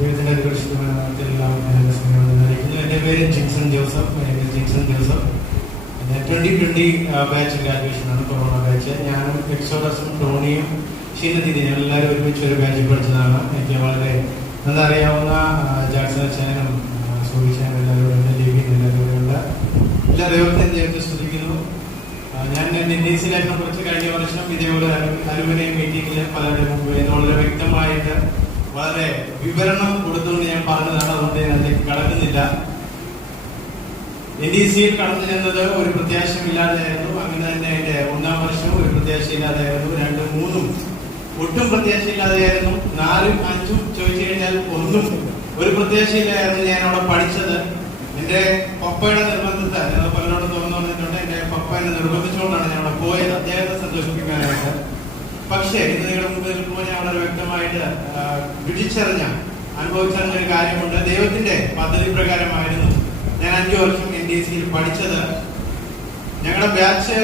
ദൈവത്തിൻ്റെ പരിശുദ്ധമായ നാമത്തിൽ എല്ലാവർക്കും സ്നേഹം അറിയിക്കുന്നു. എൻ്റെ പേര് ജിൻസൺ ജോസഫ്. 2020 ബാച്ച് ഗ്രാജുവേഷനാണ്, കൊറോണ ബാച്ച്. ഞാനും എക്സോഡസും ടോണിയും ഷീനദീദി എല്ലാവരും ഒരുമിച്ച് ഒരു ബാച്ചിൽ പഠിച്ചതാണ്. എനിക്ക് വളരെ എന്താ അറിയാവുന്ന ജാക്സൺ അച്ഛനും സൂചിച്ചാനും എല്ലാവരും ലിവിൻ എല്ലാവരും എല്ലാ ദൈവത്തെ സ്തുതിക്കുന്നു. ഞാൻ എൻ്റെ NDC ലൈഫിനെ കുറിച്ച് കഴിഞ്ഞ വർഷം ഇതേപോലെ അലുമിനിയ മീറ്റിംഗിൽ പലരുടെ മുമ്പ് വളരെ വ്യക്തമായിട്ട് വളരെ വിവരണം കൊടുത്തുകൊണ്ട് ഞാൻ പറഞ്ഞതാണ്. അതുകൊണ്ട് ഞാൻ അതിലേക്ക് കടക്കുന്നില്ല. NDCയിൽ കടന്നു ചെന്നത് ഒരു പ്രത്യാശയില്ലാതെയായിരുന്നു. അങ്ങനെ തന്നെ എൻ്റെ 1ാം വർഷവും ഒരു പ്രത്യാശയില്ലാതെയായിരുന്നു. 2, 3 ഒട്ടും പ്രത്യാശയില്ലാതെയായിരുന്നു. 4, 5 ചോദിച്ചു കഴിഞ്ഞാൽ ഒന്നും ഒരു പ്രത്യാശയില്ലായിരുന്നു. ഞാൻ അവിടെ പഠിച്ചത് എൻ്റെ പപ്പയുടെ നിർബന്ധത്താൽ, പലരോട് തുറന്നു വന്നിട്ടുണ്ട്. എൻ്റെ പപ്പ എന്നെ നിർബന്ധിച്ചുകൊണ്ടാണ് ഞാൻ അവിടെ പോയത്, അദ്ദേഹത്തെ സന്തോഷിപ്പിക്കാനായിട്ട്. പക്ഷേ ഇന്ന് നിങ്ങളുടെ മുമ്പിൽ നിൽക്കുമ്പോൾ ഞാൻ വളരെ വ്യക്തമായിട്ട് അനുഭവിച്ചറിഞ്ഞ ഒരു കാര്യമുണ്ട്. ദൈവത്തിന്റെ പദ്ധതി പ്രകാരമായിരുന്നു ഞാൻ 5 വർഷം NDCയിൽ പഠിച്ചത്. ഞങ്ങളുടെ ബാച്ച്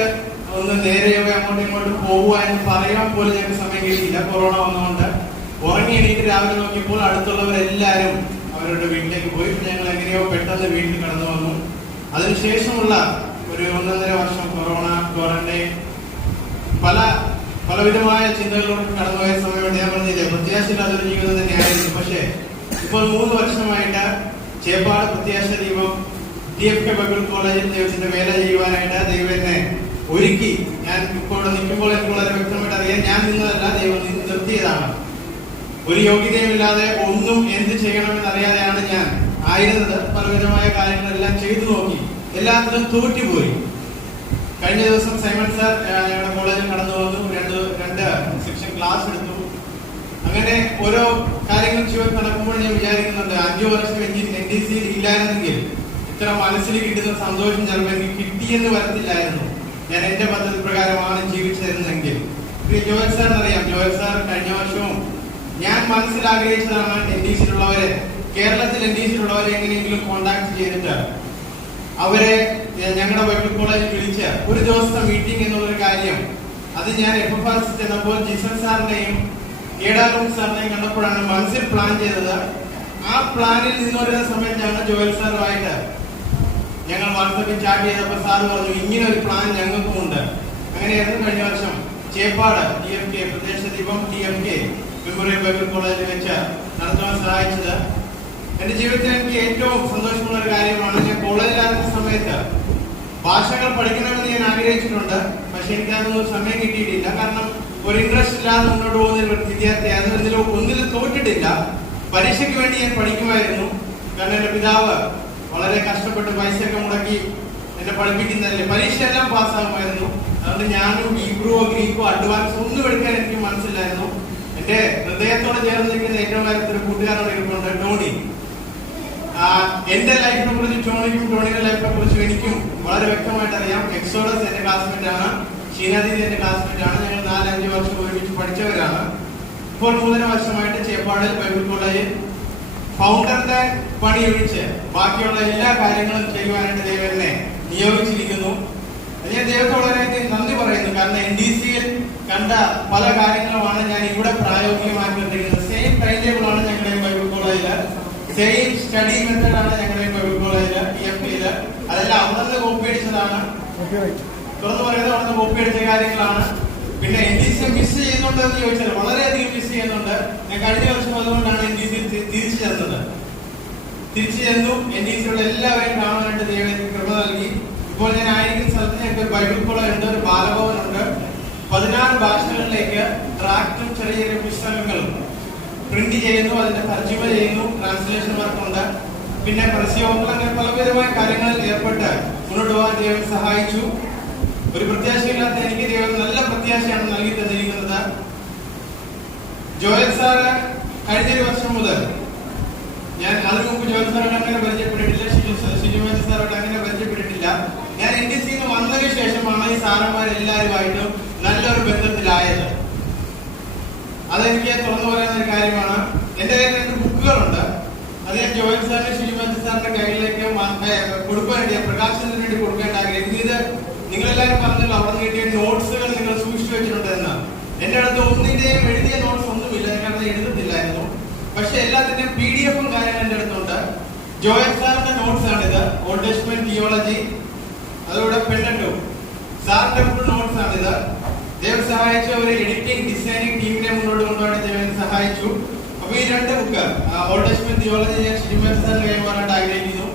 ഒന്ന് നേരെ അങ്ങോട്ടും ഇങ്ങോട്ടും പോകുക എന്ന് പറയാൻ പോലും ഞങ്ങൾക്ക് സമയം കിട്ടിയില്ല. കൊറോണ വന്നുകൊണ്ട് ഉറങ്ങി എണീറ്റ് രാവിലെ നോക്കിയപ്പോൾ അടുത്തുള്ളവരെല്ലാവരും അവരുടെ വീട്ടിലേക്ക് പോയി. ഞങ്ങൾ എങ്ങനെയോ പെട്ടെന്ന് വീട്ടിൽ കടന്നു വന്നു. അതിനുശേഷമുള്ള ഒരു 1.5 വർഷം കൊറോണ, ക്വാറന്റൈൻ, പലവിധമായ ചിന്തകളോട് കടന്നുപോയ സമയമുണ്ട്. ഞാൻ പറഞ്ഞില്ലേ, പ്രത്യാശയില്ലാത്തൊരു ജീവിതം തന്നെയായിരുന്നു. പക്ഷേ ഇപ്പോൾ 3 വർഷമായിട്ട് ചേപ്പാട് പ്രത്യാശ ദീപം TFK ബൈബിൾ കോളേജിൽ ദൈവത്തിന്റെ വേല ചെയ്യുവാനായിട്ട് ദൈവം എന്നെ ഒരുക്കി. ഞാൻ ഇപ്പോൾ നിൽക്കുമ്പോൾ എനിക്ക് വളരെ വ്യക്തമായിട്ട് അറിയാം, ഞാൻ നിന്നതല്ല, ദൈവം നിർത്തിയതാണ്. ഒരു യോഗ്യതയുമില്ലാതെ ഒന്നും എന്ത് ചെയ്യണമെന്ന് അറിയാതെയാണ് ഞാൻ ആയിരുന്നത്. പലവിധമായ കാര്യങ്ങളെല്ലാം ചെയ്തു നോക്കി, എല്ലാത്തിലും തോറ്റുപോയി. കഴിഞ്ഞ ദിവസം സൈമൺ സാർ ഞങ്ങളുടെ കോളേജിൽ കടന്നു വന്നു. 2 സെക്ഷൻ ക്ലാസ് എടുത്തു. അങ്ങനെ ഓരോ കാര്യങ്ങൾ ചെയ്യാൻ നടക്കുമ്പോൾ ഞാൻ വിചാരിക്കുന്നുണ്ട്, 5 വർഷം NDCയിൽ ഇല്ലായിരുന്നെങ്കിൽ ഇത്ര മനസ്സിൽ കിട്ടുന്ന സന്തോഷം ചിലപ്പോൾ എനിക്ക് കിട്ടിയെന്ന് വരത്തില്ലായിരുന്നു. ഞാൻ എന്റെ പദ്ധതി പ്രകാരമാണ് ജീവിച്ചിരുന്നെങ്കിൽ. ജോയൽ സാറിനറിയാം, ജോയൽ സാർ കഴിഞ്ഞ വർഷവും ഞാൻ മനസ്സിൽ ആഗ്രഹിച്ചതാണ് NDCയിലുള്ളവരെ, കേരളത്തിൽ NDCയിലുള്ളവരെ എങ്ങനെയെങ്കിലും കോണ്ടാക്ട് ചെയ്തിട്ട് അവരെ ഞങ്ങളുടെ ബൈബിൾ കോളേജിൽ വിളിച്ച് ഒരു ദിവസത്തെ മീറ്റിംഗ് എന്നുള്ളൊരു കാര്യം. അത് ഞാൻ FFRC ചെന്നപ്പോൾ ജിസൺ സാറിനെയും കേടാറൂൺ സാറിനെയും കണ്ടപ്പോഴാണ് മനസ്സിൽ പ്ലാൻ ചെയ്തത്. ആ പ്ലാനിൽ നിന്ന് വരുന്ന സമയത്താണ് ജോയൽ സാറുമായിട്ട് ഞങ്ങൾ വാട്സാപ്പിൽ ചാറ്റ് ചെയ്തപ്പോൾ സാറ് പറഞ്ഞു, ഇങ്ങനെ ഒരു പ്ലാൻ ഞങ്ങൾക്കും ഉണ്ട്. അങ്ങനെയായിരുന്നു കഴിഞ്ഞ വർഷം ചേപ്പാട് TFK പ്രദേശ ദീപം TFK മെമ്മോറിയൽ ബൈബിൾ കോളേജിൽ വെച്ച് നടത്തുവാൻ സഹായിച്ചത്. എന്റെ ജീവിതത്തിൽ എനിക്ക് ഏറ്റവും സന്തോഷമുള്ള ഒരു കാര്യമാണ്, ഞാൻ കോളേജിലായിരുന്ന സമയത്ത് ഭാഷകൾ പഠിക്കണമെന്ന് ഞാൻ ആഗ്രഹിച്ചിട്ടുണ്ട്. പക്ഷെ എനിക്കതൊന്നും സമയം കിട്ടിയിട്ടില്ല. കാരണം ഒരു ഇൻട്രസ്റ്റ് ഇല്ലാതെ മുന്നോട്ട് പോകുന്ന ഒരു വിദ്യാർത്ഥിയായിരുന്നു. ഒന്നിലും തോറ്റിട്ടില്ല. പരീക്ഷയ്ക്ക് വേണ്ടി ഞാൻ പഠിക്കുമായിരുന്നു. കാരണം എന്റെ പിതാവ് വളരെ കഷ്ടപ്പെട്ട് പൈസയൊക്കെ മുടക്കി എന്നെ പഠിപ്പിക്കുന്നതല്ലേ. പരീക്ഷ എല്ലാം പാസ്സാകുമായിരുന്നു. അതുകൊണ്ട് ഞാനും ഹീബ്രുവോ ഗ്രീക്കോ അഡ്വാൻസ് ഒന്നും എടുക്കാൻ എനിക്ക് മനസ്സിലായിരുന്നു. എന്റെ ഹൃദയത്തോടെ ചേർന്നിരിക്കുന്ന ഏറ്റവും കാര്യത്തിൽ കൂട്ടുകാരോട് ഇരിപ്പുണ്ട്, ടോണി. എന്റെ ലൈഫിനെ കുറിച്ച് ടോണിക്കും ടോണിയുടെ ലൈഫിനെ കുറിച്ചും എനിക്കും വളരെ വ്യക്തമായിട്ട് അറിയാം. എക്സോഡസ് എന്റെ ക്ലാസ്മേറ്റ് ആണ്, ഷീനാദീദി എന്റെ ക്ലാസ്മേറ്റ് ആണ്. ഞങ്ങൾ 4-5 വർഷം ഒരുമിച്ച് പഠിച്ചവരാണ്. ഇപ്പോൾ 3.5 വർഷമായിട്ട് ചേപ്പാടിൽ ബൈബിൾ കോളേജിൽ ഫൗണ്ടറിന്റെ പണി ഒഴിച്ച് ബാക്കിയുള്ള എല്ലാ കാര്യങ്ങളും ചെയ്യുവാനായിട്ട് ദൈവം എന്നെ നിയോഗിച്ചിരിക്കുന്നു. ഞാൻ ദൈവത്തോട് വളരെയധികം നന്ദി പറയുന്നു. കാരണം NDCയിൽ കണ്ട പല കാര്യങ്ങളുമാണ് ഞാൻ ഇവിടെ പ്രായോഗികമാക്കിക്കൊണ്ടിരിക്കുന്നത്. സെയിം ടൈം ടേബിൾ ആണ് ഞങ്ങളുടെ ബൈബിൾ കോളേജില്, സെയിം സ്റ്റഡി മെത്തേഡാണ് ഞങ്ങളുടെ ബൈബിൾ കോളേജില് TFKയില്. അതെല്ലാം അവിടെ കോപ്പി അടിച്ചതാണ്. തുറന്നു പറയുന്നത് അവിടെ കോപ്പി അടിച്ച കാര്യങ്ങളാണ്. പിന്നെ NDC മിസ് ചെയ്യുന്നുണ്ട് എന്ന് ചോദിച്ചാൽ വളരെയധികം മിസ് ചെയ്യുന്നുണ്ട്. ഞാൻ കഴിഞ്ഞ വർഷം അതുകൊണ്ടാണ് NDC തിരിച്ചു ചെന്നു. NDCയുള്ള എല്ലാവരെയും കാണാനായിട്ട് ദൈവം കൃപ നൽകി. ഇപ്പോൾ ഞാൻ ആയിരിക്കുന്ന സ്ഥലത്ത് ഞങ്ങൾക്ക് ഒരു ബൈബിൾ കോളേജ് ഉണ്ട്, ഒരു ബാലഭവനുണ്ട്. 16 ഭാഷകളിലേക്ക് ട്രാക്റ്റും ചെറിയ ചെറിയ പുസ്തകങ്ങളും പ്രിന്റ് ചെയ്യുന്നു, അതിന്റെ തർജ്ജിമ ചെയ്യുന്നു, ട്രാൻസ്ലേഷൻ വർക്കുണ്ട്. പിന്നെ പരസ്യങ്ങൾ, അങ്ങനെ പലവിധമായ കാര്യങ്ങളിൽ ഏർപ്പെട്ട് മുന്നോട്ട് പോകാൻ ദൈവം സഹായിച്ചു. ഒരു പ്രത്യാശയില്ലാത്ത എനിക്ക് ദൈവം നല്ല പ്രത്യാശയാണ് നൽകി തന്നിരിക്കുന്നത്. ജോയൽ സാറ് കഴിഞ്ഞ 1 വർഷം മുതൽ, ഞാൻ അതിനു മുമ്പ് ജോയൽ സാറായിട്ട് അങ്ങനെ പരിചയപ്പെട്ടിട്ടില്ല, ഷിജുമാജി സാറായിട്ട് അങ്ങനെ പരിചയപ്പെട്ടിട്ടില്ല. ഞാൻ NDCയിൽ നിന്ന് വന്നതിന് ശേഷമാണ് ഈ സാറന്മാരെല്ലാവരുമായിട്ടും നല്ലൊരു ബന്ധത്തിലായത്. അതെനിക്ക് തുറന്നു പറയുന്ന ഒരു കാര്യമാണ്. എന്റെ കയ്യിൽ 2 ബുക്കുകളുണ്ട്. അത് ഞാൻ ജോയൽ സാറിന്റെ ഷിജുമാജി സാറിന്റെ കയ്യിലേക്ക് കൊടുക്കാനായിട്ട്, പ്രകാശനത്തിന് വേണ്ടി കൊടുക്കേണ്ട ആഗ്രഹിക്കുന്നു. ഇത് നിങ്ങളെല്ലാവരും പറഞ്ഞല്ലോ, അവിടെ നിന്ന് കിട്ടിയ നോട്ട്സുകൾ നിങ്ങൾ സൂക്ഷിച്ചു വെച്ചിട്ടുണ്ട് എന്ന്. എന്റെ അടുത്ത് ഒന്നിന്റെയും എഴുതിയ നോട്ട്സ് ഒന്നുമില്ല, കാരണം എഴുതുന്നില്ലായിരുന്നു. പക്ഷെ എല്ലാത്തിന്റെയും PDF കാര്യങ്ങൾ എന്റെ അടുത്തുണ്ട്. ജോയൽ സാറിന്റെ നോട്ട്സ് ആണിത്, ഓൾഡ് ടെസ്റ്റ്മെന്റ് തിയോളജി, അതോടെ പെൻഡന്റും സാറിന്റെ ഫുൾ നോട്ട്സ് ആണിത്. ദൈവം സഹായിച്ചു, ഒരു എഡിറ്റിംഗ് ഡിസൈനിങ് ടീമിനെ മുന്നോട്ട് കൊണ്ടുപോകാൻ ദൈവം സഹായിച്ചു. അപ്പൊ ഈ രണ്ട് ബുക്ക് ഓൾഡ് ടെസ്റ്റ്മെന്റ് തിയോളജി ഞാൻ ഷിജിമേൽ സാറിന് കൈമാറാനായിട്ട് ആഗ്രഹിക്കുന്നു.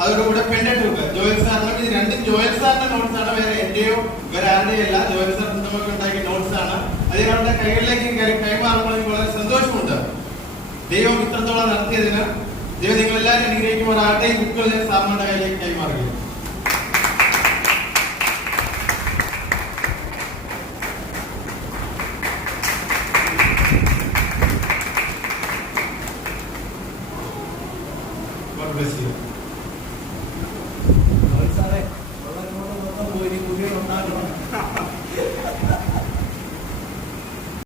അതോടുകൂടെ പെൻഡന്റ് ബുക്ക് ജോയൽ സാറിന്, ഇത് രണ്ടും ജോയൽ സാറിന്റെ നോട്ട്സ് ആണ്, വേറെ എന്റെയോ വേറെ ആരുടെയോ അല്ല, ജോയൽ സാർ സ്വന്തമൊക്കെ ഉണ്ടാക്കിയ നോട്ട്സ് ആണ്. അത് ഞങ്ങളുടെ കൈകളിലേക്ക് കൈമാറുമ്പോൾ എനിക്ക് വളരെ സന്തോഷമുണ്ട്. ദൈവം ഇത്രത്തോളം നടത്തിയതിന് ദൈവം നിങ്ങളെല്ലാവരും അനുഗ്രഹിക്കുമ്പോൾ ആരുടെയും ബുക്കുകൾ ഞാൻ സാറിന്റെ കയ്യിലേക്ക് കൈമാറുകയും